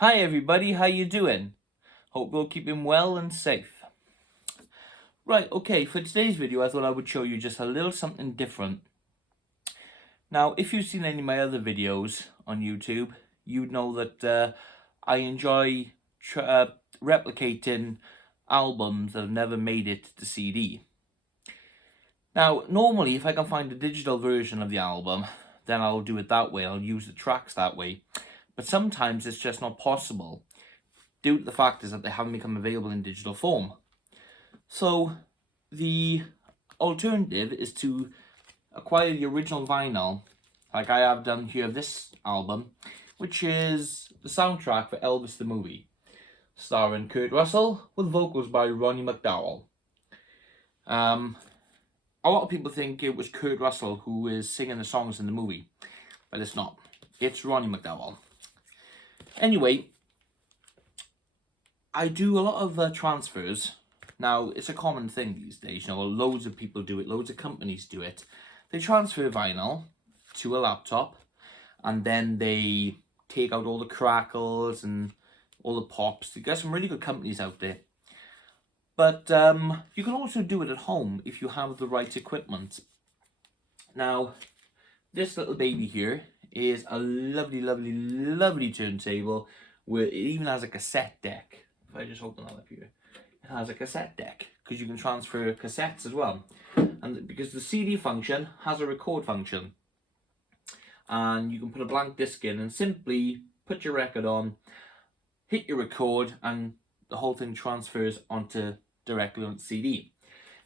Hi everybody, how you doing? Hope you're keeping well and safe. Right, okay, for today's video I thought I would show you just a little something different. Now, if you've seen any of my other videos on YouTube, you'd know that I enjoy replicating albums that have never made it to CD. Now, normally if I can find a digital version of the album, then I'll do it that way, I'll use the tracks that way. But sometimes it's just not possible, due to the fact is that they haven't become available in digital form. So the alternative is to acquire the original vinyl, like I have done here of this album, which is the soundtrack for Elvis the Movie, starring Kurt Russell with vocals by Ronnie McDowell. A lot of people think it was Kurt Russell who is singing the songs in the movie, but it's not. It's Ronnie McDowell. Anyway, I do a lot of transfers. Now, it's a common thing these days, you know, loads of people do it, loads of companies do it. They transfer vinyl to a laptop, and then they take out all the crackles and all the pops. There's some really good companies out there. But you can also do it at home if you have the right equipment. Now, this little baby here is a lovely, lovely, lovely turntable where it even has a cassette deck. If I just open that up here, it has a cassette deck because you can transfer cassettes as well. And because the CD function has a record function, and you can put a blank disc in and simply put your record on, hit your record, and the whole thing transfers directly onto CD.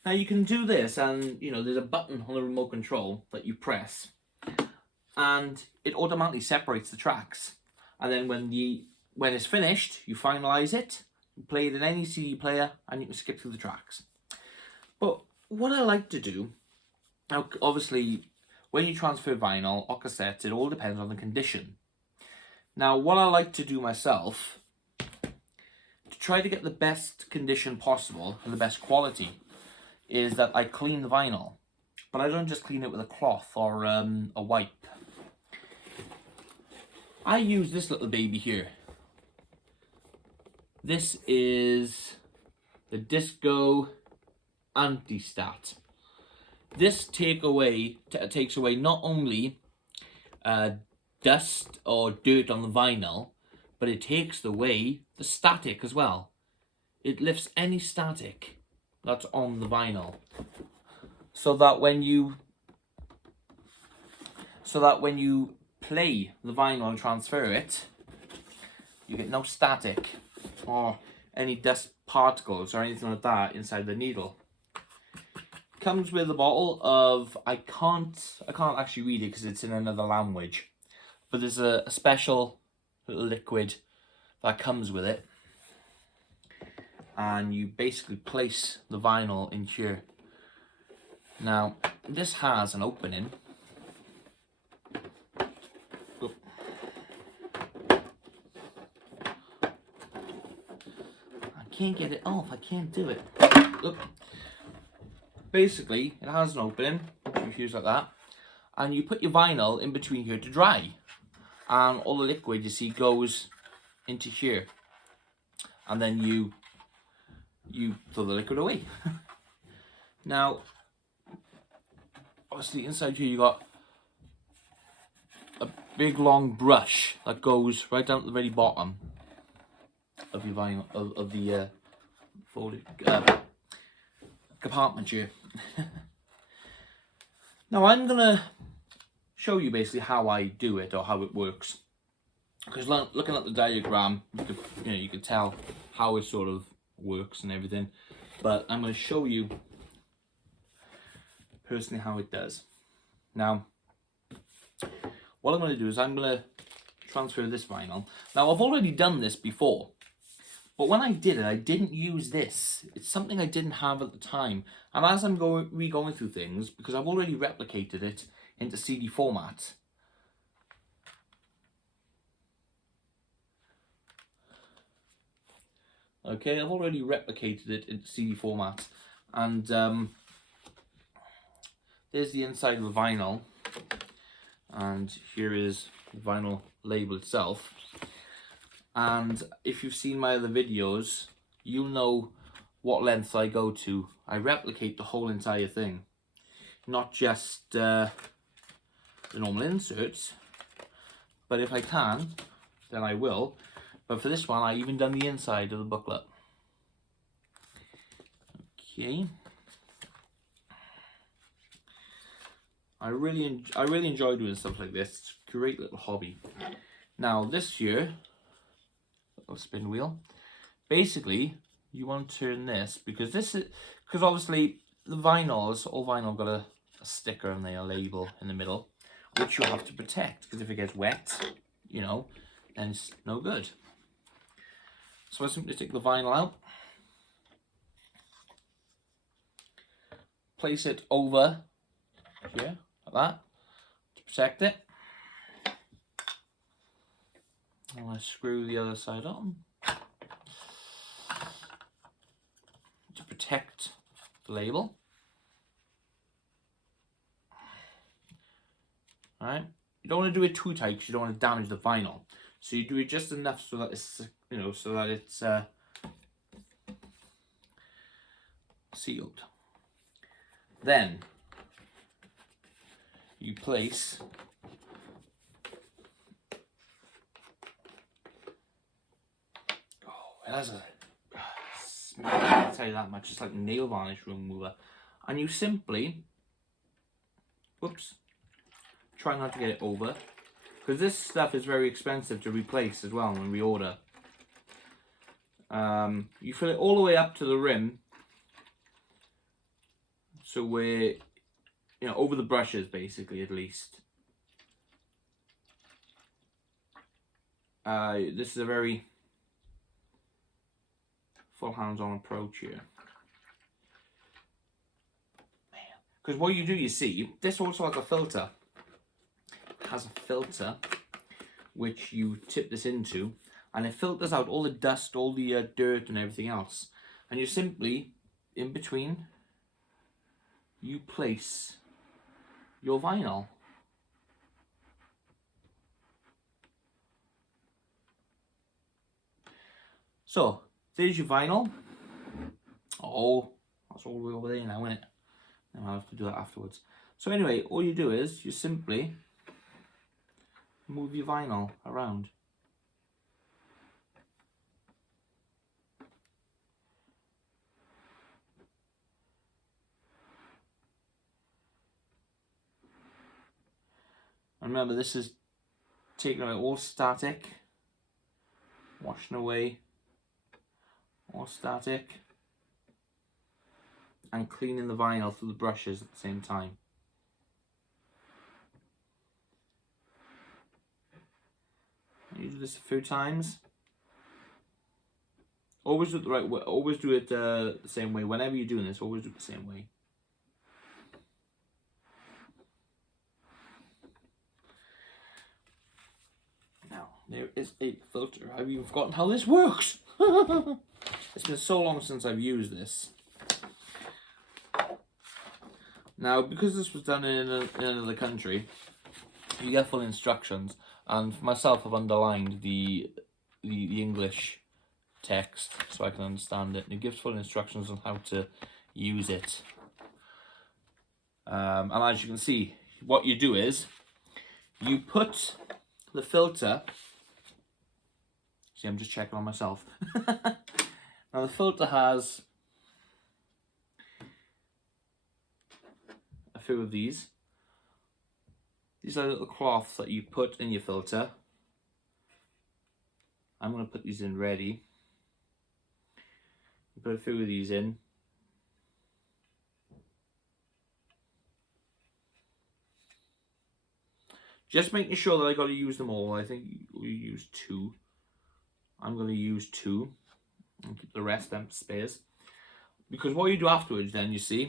Now you can do this, and you know there's a button on the remote control that you press, and it automatically separates the tracks. And then when it's finished, you finalize it, you play it in any CD player, and you can skip through the tracks. But what I like to do, now obviously when you transfer vinyl or cassettes, it all depends on the condition. Now what I like to do myself, to try to get the best condition possible and the best quality, is that I clean the vinyl. But I don't just clean it with a cloth or a wipe. I use this little baby here. This is the Disco Anti-Stat. This takes away not only dust or dirt on the vinyl, but it takes away the static as well. It lifts any static that's on the vinyl, so that when you play the vinyl and transfer it, you get no static or any dust particles or anything like that inside the needle. Comes with a bottle of, I can't actually read it because it's in another language, but there's a special little liquid that comes with it, and you basically place the vinyl in here. Now this has an opening. I can't get it off, I can't do it. Look. Basically, it has an opening, which you use like that, and you put your vinyl in between here to dry, and all the liquid you see goes into here, and then you throw the liquid away. Now, obviously inside here you got a big long brush that goes right down to the very bottom of your vinyl, of the folded compartment here. Now I'm gonna show you basically how I do it or how it works, because looking at the diagram, you can tell how it sort of works and everything, but I'm going to show you personally how it does. Now what I'm going to do is I'm going to transfer this vinyl. Now I've already done this before, but when I did it, I didn't use this. It's something I didn't have at the time. And as I'm going through things, because I've already replicated it into CD format, okay, I've already replicated it into CD format. And there's the inside of the vinyl. And here is the vinyl label itself. And if you've seen my other videos, you'll know what length I go to. I replicate the whole entire thing, not just the normal inserts, but if I can, then I will. But for this one, I even done the inside of the booklet. Okay. I really enjoy doing stuff like this. It's a great little hobby. Now this year, little spin wheel. Basically, you want to turn this because obviously the vinyls, all vinyl got a sticker and a label in the middle, which you have to protect because if it gets wet, you know, then it's no good. So I simply take the vinyl out, place it over here like that to protect it, and I screw the other side on to protect the label. Alright, you don't want to do it too tight because you don't want to damage the vinyl. So you do it just enough so that it's, you know, so that it's sealed. Then you place it has a smell, I'll tell you that much, it's like nail varnish remover. And you simply, whoops, try not to get it over, because this stuff is very expensive to replace as well when we order. You fill it all the way up to the rim, so we're, you know, over the brushes basically, at least. This is a very full hands-on approach here. Because what you do, you see, this also has a filter. It has a filter which you tip this into, and it filters out all the dust, all the dirt and everything else. And you simply, in between, you place your vinyl. So, there's your vinyl. Oh, that's all the way over there now, isn't it? Now I'll have to do that afterwards. So anyway, all you do is you simply move your vinyl around. And remember, this is taking away all static, washing away all static, and cleaning the vinyl through the brushes at the same time. You do this a few times. Always do it the right way. Always do it the same way. Whenever you're doing this, always do it the same way. Now, there is a filter. I've even forgotten how this works. It's been so long since I've used this. Now, because this was done in another country, you get full instructions. And for myself, I've underlined the English text so I can understand it. And it gives full instructions on how to use it. And as you can see, what you do is you put the filter. See, I'm just checking on myself. Now the filter has a few of these. These are little cloths that you put in your filter. I'm going to put these in ready. You put a few of these in. Just making sure that I got to use them all. I think we use 2. I'm going to use 2 and keep the rest them spares. Because what you do afterwards, then you see,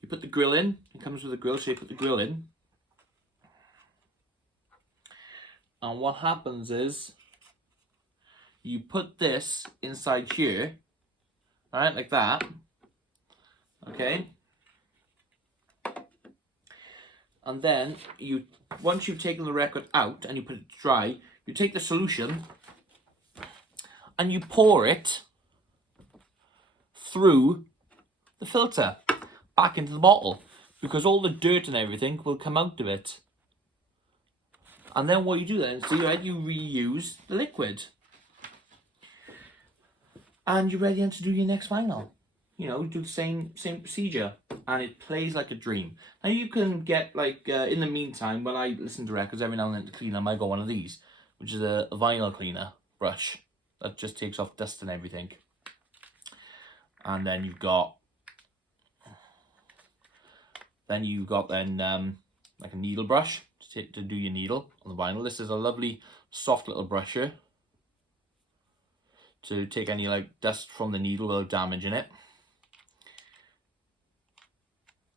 you put the grill in. It comes with a grill, so you put the grill in. And what happens is you put this inside here, right, like that. Okay. And then you, once you've taken the record out and you put it to dry, you take the solution and you pour it through the filter back into the bottle, because all the dirt and everything will come out of it. And then what you do then, so you reuse the liquid. And you're ready to do your next vinyl. You know, do the same procedure, and it plays like a dream. Now you can get, like, in the meantime, when I listen to records, every now and then to clean them, I got one of these, which is a vinyl cleaner brush that just takes off dust and everything. And then you've got like a needle brush to do your needle on the vinyl. This is a lovely soft little brush here to take any like dust from the needle without damaging it.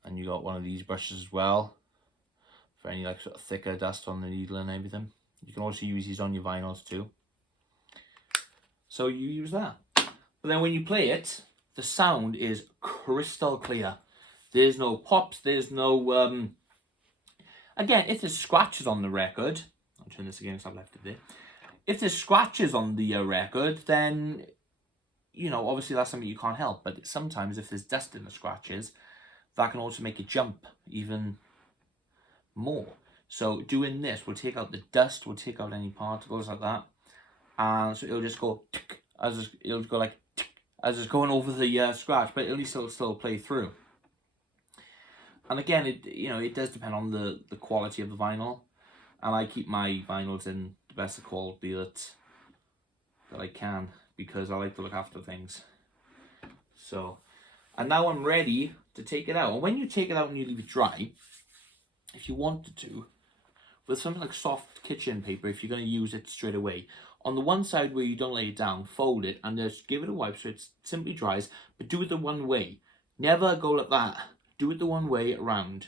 And you got one of these brushes as well for any like sort of thicker dust on the needle and everything. You can also use these on your vinyls too. So you use that. But then when you play it, the sound is crystal clear. There's no pops, there's no again, if there's scratches on the record, I'll turn this again because I've left it there. If there's scratches on the record, then, you know, obviously that's something you can't help. But sometimes if there's dust in the scratches, that can also make it jump even more. So doing this will take out the dust, will take out any particles like that. And so it'll just go, it'll go like, as it's going over the scratch, but at least it'll still play through. And again, it does depend on the quality of the vinyl. And I keep my vinyls in the best of quality that I can, because I like to look after things. So, and now I'm ready to take it out. And when you take it out and you leave it dry, if you wanted to, with something like soft kitchen paper, if you're going to use it straight away, on the one side where you don't lay it down, fold it and just give it a wipe so it simply dries, but do it the one way. Never go like that. Do it the one way around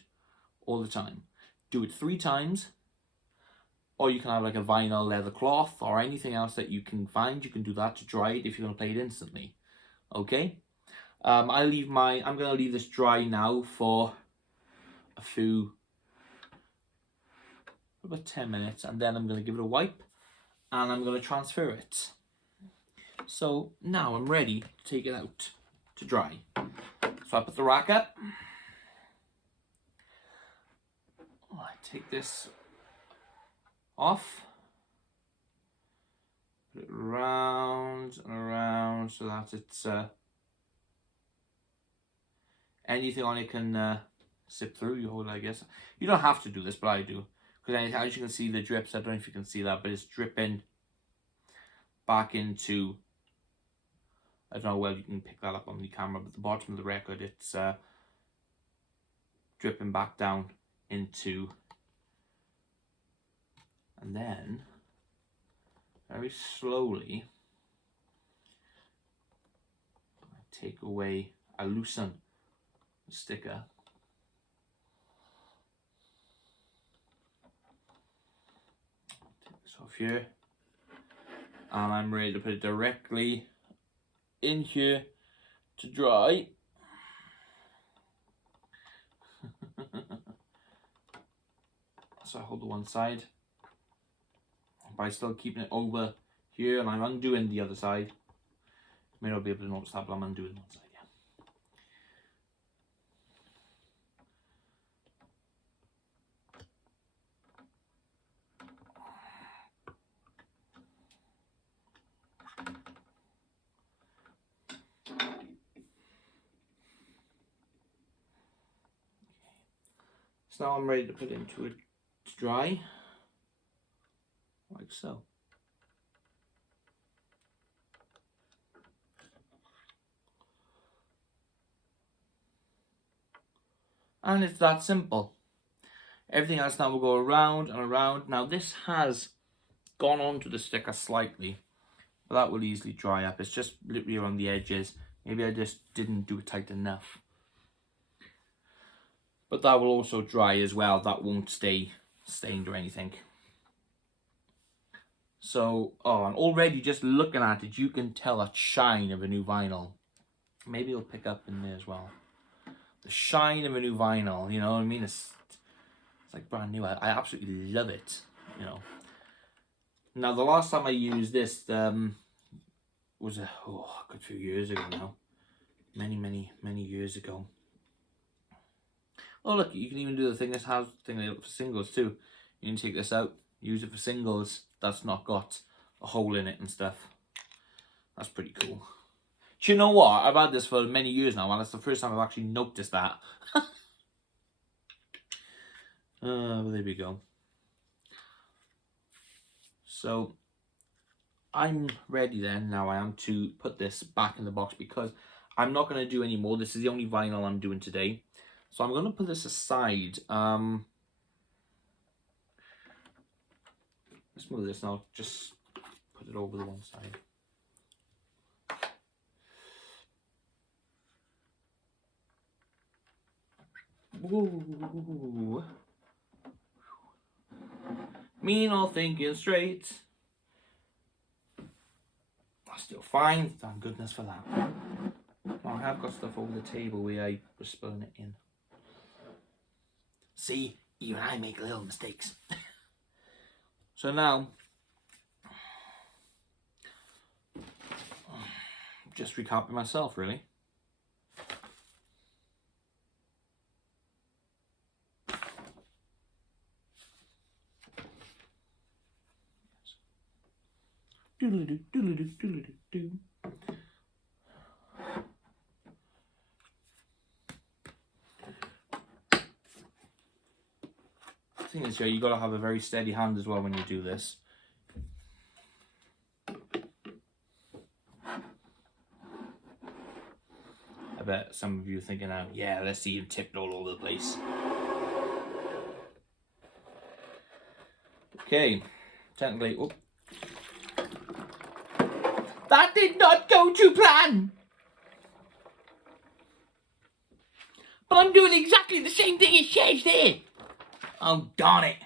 all the time. Do it 3 times, or you can have like a vinyl leather cloth or anything else that you can find. You can do that to dry it if you're going to play it instantly. Okay? I'm going to leave this dry now for about 10 minutes, and then I'm going to give it a wipe and I'm going to transfer it. So now I'm ready to take it out to dry. So I put the rack up. I take this off, put it round and around so that it's anything on it can sip through. You hold it, I guess. You don't have to do this, but I do, because as you can see the drips, I don't know if you can see that, but it's dripping back into, I don't know whether you can pick that up on the camera, but the bottom of the record, it's dripping back down into, and then very slowly I loosen the sticker. Take this off here, and I'm ready to put it directly in here to dry. So I hold the one side by still keeping it over here, and I'm undoing the other side. You may not be able to notice that, but I'm undoing one side, yeah. So now I'm ready to put it into it to dry, like so. And it's that simple. Everything else now will go around and around. Now this has gone onto the sticker slightly, but that will easily dry up. It's just literally around the edges. Maybe I just didn't do it tight enough. But that will also dry as well. That won't stay stained or anything. So, and already just looking at it, you can tell that shine of a new vinyl. Maybe it'll pick up in there as well. The shine of a new vinyl, you know what I mean? It's like brand new. I absolutely love it, you know. Now, the last time I used this, was a good few years ago now. Many years ago. Oh look, you can even do the thing that has thing for singles too. You can take this out, use it for singles. That's not got a hole in it and stuff. That's pretty cool. Do you know what? I've had this for many years now, and that's the first time I've actually noticed that. Well, there we go. So I'm ready then, now I am, to put this back in the box because I'm not going to do any more. This is the only vinyl I'm doing today. So I'm going to put this aside. Let's move this now. Just put it over the one side. Ooh. Me not thinking straight. That's still fine. Thank goodness for that. Oh, I have got stuff over the table where I was spilling it in. See, even I make little mistakes. So now, just recapping myself really. Doodle-doo, doodle-doo, doodle-doo-doo. The thing is, you got to have a very steady hand as well when you do this. I bet some of you are thinking now, yeah, let's see him tipped all over the place. Okay, technically, oh. That did not go to plan! But I'm doing exactly the same thing as Chase did! Oh, darn it.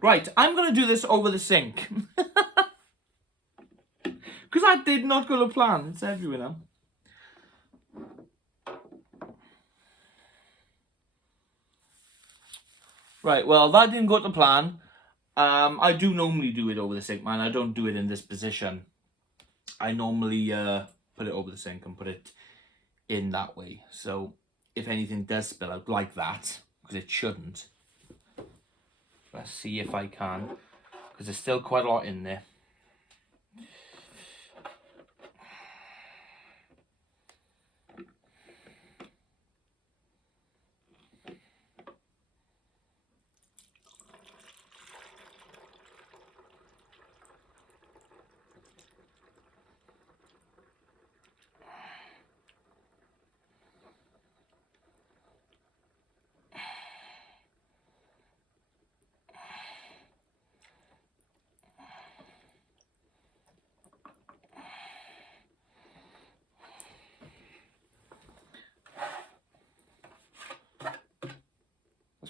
Right, I'm going to do this over the sink. Because I did not go to plan. It's everywhere now. Right, well, that didn't go to plan. I do normally do it over the sink, man. I don't do it in this position. I normally put it over the sink and put it in that way. So if anything does spill out like that, because it shouldn't. Let's see if I can, because there's still quite a lot in there.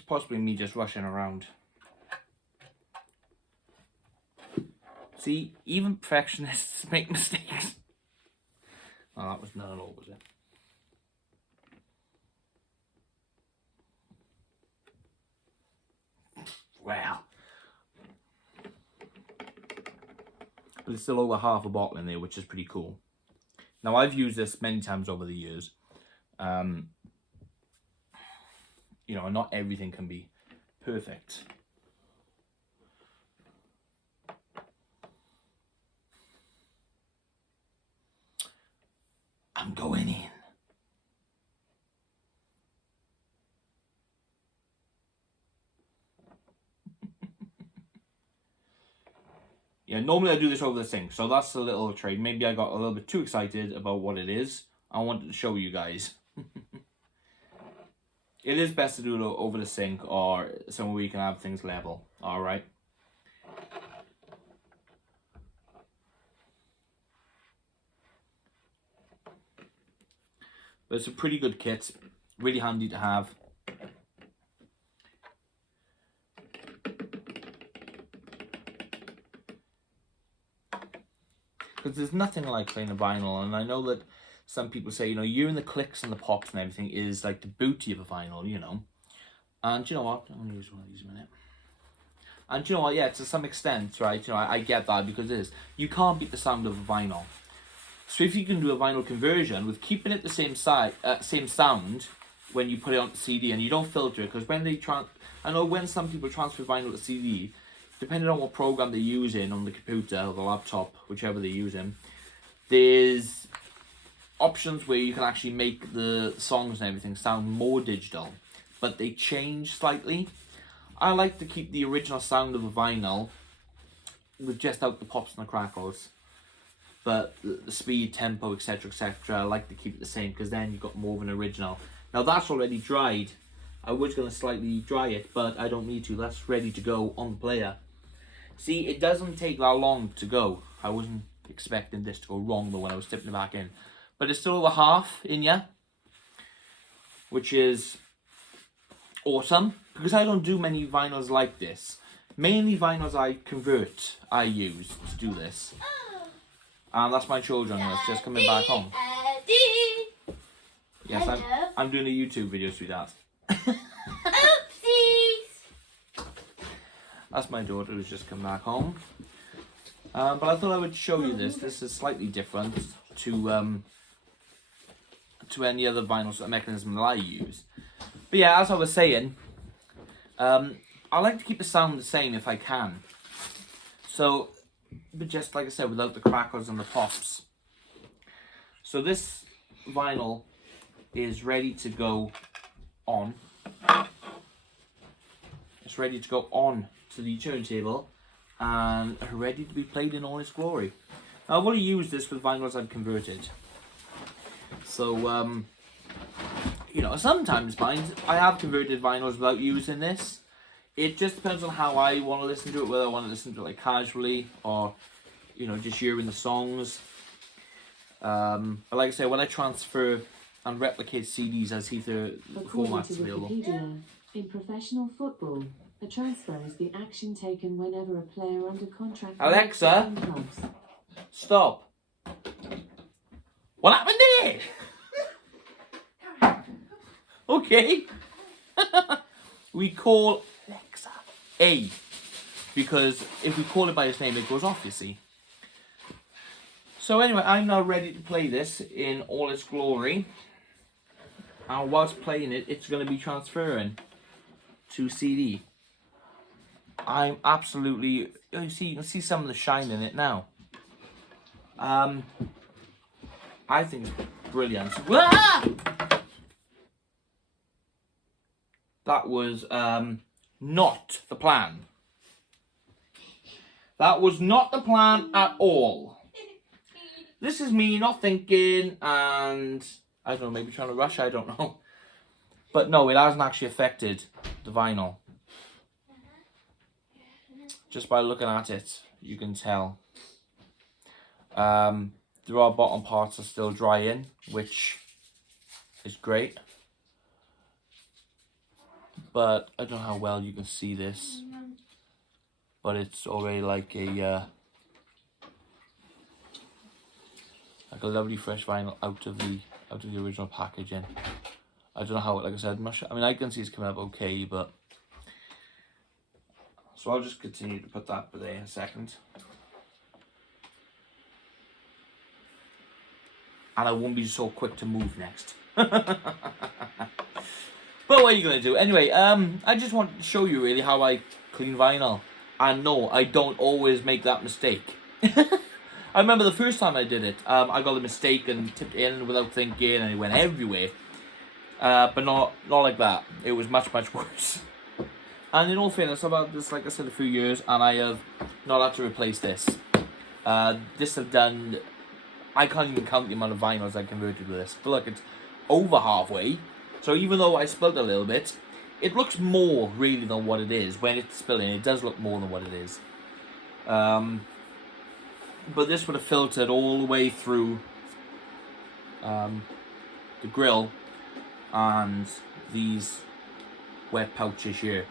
Possibly me just rushing around. See, even perfectionists make mistakes. Oh, that was none at all, was it? Well. But there's still over half a bottle in there, which is pretty cool. Now, I've used this many times over the years. You know, not everything can be perfect. I'm going in. Yeah, normally I do this over the sink, so that's a little trade. Maybe I got a little bit too excited about what it is. I wanted to show you guys. It is best to do it over the sink or somewhere where you can have things level. Alright. But it's a pretty good kit. Really handy to have. Because there's nothing like playing a vinyl. And I know that some people say, you know, hearing the clicks and the pops and everything is like the booty of a vinyl, you know. And you know what? I'm going to use one of these in a minute. And you know what? Yeah, to some extent, right? You know, I get that because it is. You can't beat the sound of a vinyl. So if you can do a vinyl conversion with keeping it the same size, same sound when you put it on the CD, and you don't filter it, because when they I know when some people transfer vinyl to CD, depending on what program they're using on the computer or the laptop, whichever they're using, there's options where you can actually make the songs and everything sound more digital, but they change slightly. I like to keep the original sound of a vinyl with just out the pops and the crackles, but the speed, tempo, etc, etc, I like to keep it the same, because then you've got more of an original. Now that's already dried. I was going to slightly dry it, but I don't need to. That's ready to go on the player. See, it doesn't take that long to go. I wasn't expecting this to go wrong though when I was tipping it back in. But it's still over half in here, which is awesome, because I don't do many vinyls like this. Mainly vinyls I use to do this. And that's my children that's just coming back home. Yes, I'm doing a YouTube video through that. That's my daughter who's just come back home. But I thought I would show you this. This is slightly different to any other vinyl mechanism that I use. But yeah, as I was saying, I like to keep the sound the same if I can. So, but just like I said, without the crackles and the pops. So this vinyl is ready to go on. It's ready to go on to the turntable and ready to be played in all its glory. Now, I've only used this with vinyls I've converted. So, you know, sometimes I have converted vinyls without using this. It just depends on how I want to listen to it, whether I want to listen to it like casually or, you know, just hearing the songs. But like I say, when I transfer and replicate CDs, I see the formats available. In professional football, a transfer is the action taken whenever a player under contract... Alexa, stop. What happened there? Okay. We call Alexa A, because if we call it by its name, it goes off, you see. So anyway, I'm now ready to play this in all its glory. And whilst playing it, it's going to be transferring to CD. I'm absolutely... You can see some of the shine in it now. I think it's brilliant. Ah! That was not the plan. That was not the plan at all. This is me not thinking, and I don't know, maybe trying to rush, I don't know. But no, it hasn't actually affected the vinyl. Just by looking at it, you can tell. There are bottom parts that are still drying, which is great. But I don't know how well you can see this. But it's already like a lovely fresh vinyl out of the original packaging. I don't know how, like I said, I mean, I can see it's coming up okay, but so I'll just continue to put that there in a second. And I won't be so quick to move next. But what are you going to do? Anyway, I just want to show you really how I clean vinyl. And no, I don't always make that mistake. I remember the first time I did it, I got a mistake and tipped in without thinking and it went everywhere. But not like that. It was much, much worse. And in all fairness, I've had this, like I said, a few years, and I have not had to replace this. This have done... I can't even count the amount of vinyls I converted with this. But look, it's over halfway. So even though I spilled a little bit, it looks more really than what it is. When it's spilling, it does look more than what it is. But this would have filtered all the way through the grill and these wet pouches here.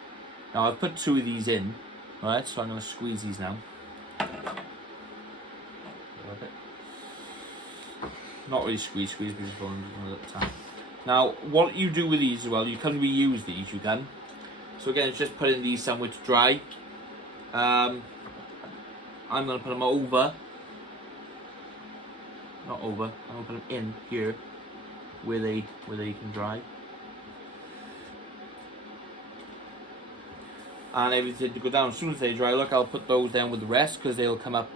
Now I've put 2 of these in, right? So I'm going to squeeze these now. Not really squeeze, because it's going a little time. Now, what you do with these as well, you can reuse these, you can. So again, it's just putting these somewhere to dry. I'm going to put them over not over. I'm gonna put them in here where they can dry. And everything to go down. As soon as they dry, look, I'll put those down with the rest because they'll come up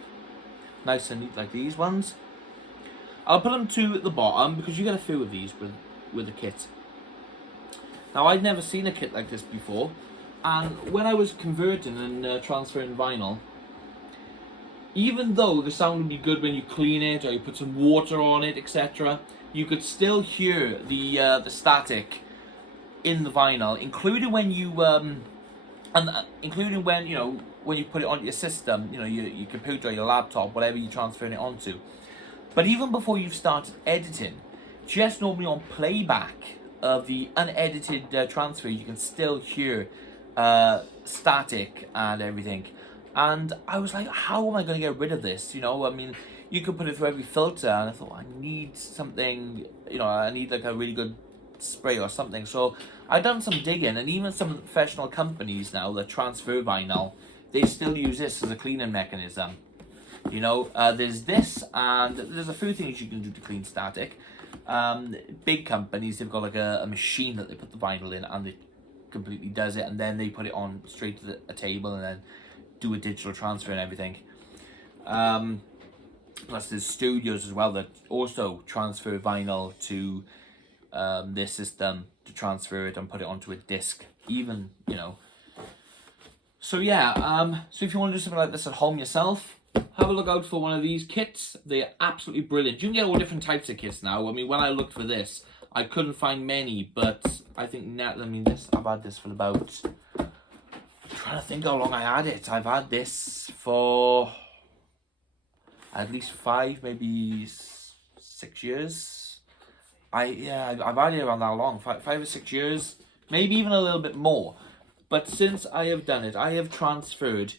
nice and neat like these ones. I'll put them to the bottom because you get a few of these with the kit. Now, I'd never seen a kit like this before, and when I was converting and transferring vinyl, even though the sound would be good when you clean it or you put some water on it, etc., you could still hear the static in the vinyl, including when you including when when you put it onto your system, your computer or your laptop, whatever you're transferring it onto. But even before you've started editing, just normally on playback of the unedited transfer, you can still hear static and everything. And I was like, how am I going to get rid of this? I mean, you could put it through every filter, and I thought, I need something, I need like a really good spray or something. So I've done some digging, and even some professional companies now that transfer vinyl, they still use this as a cleaning mechanism. There's this, and there's a few things you can do to clean static. Big companies, they've got like a machine that they put the vinyl in, and it completely does it, and then they put it on straight to a table and then do a digital transfer and everything. Plus there's studios as well that also transfer vinyl to their system to transfer it and put it onto a disc, even. So yeah, so if you want to do something like this at home yourself, have a look out for one of these kits. They're absolutely brilliant. You can get all different types of kits now. I mean, when I looked for this, I couldn't find many, but I think now, I've had this for about, I'm trying to think how long I had it. I've had this for at least 5, maybe 6 years. I've had it around that long, 5 or 6 years, maybe even a little bit more. But since I have done it, I have transferred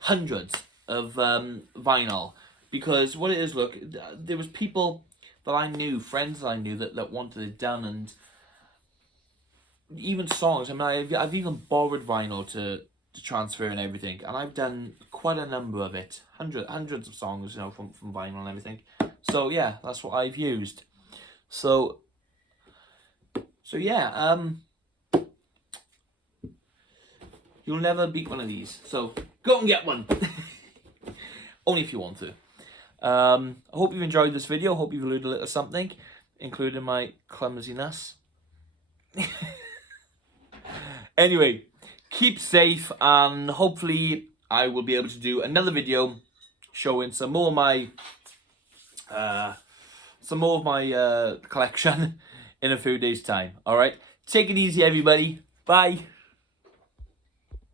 hundreds of vinyl, because what it is, look, there was people that I knew, friends that I knew that wanted it done, and even songs. I mean, I've even borrowed vinyl to transfer and everything, and I've done quite a number of it, hundreds of songs, from vinyl and everything. So yeah, that's what I've used. So yeah, you'll never beat one of these. So go and get one. Only if you want to. I hope you've enjoyed this video. I hope you've learned a little something, including my clumsiness. Anyway, keep safe, and hopefully I will be able to do another video showing some more of my collection in a few days' time. All right, take it easy, everybody. Bye.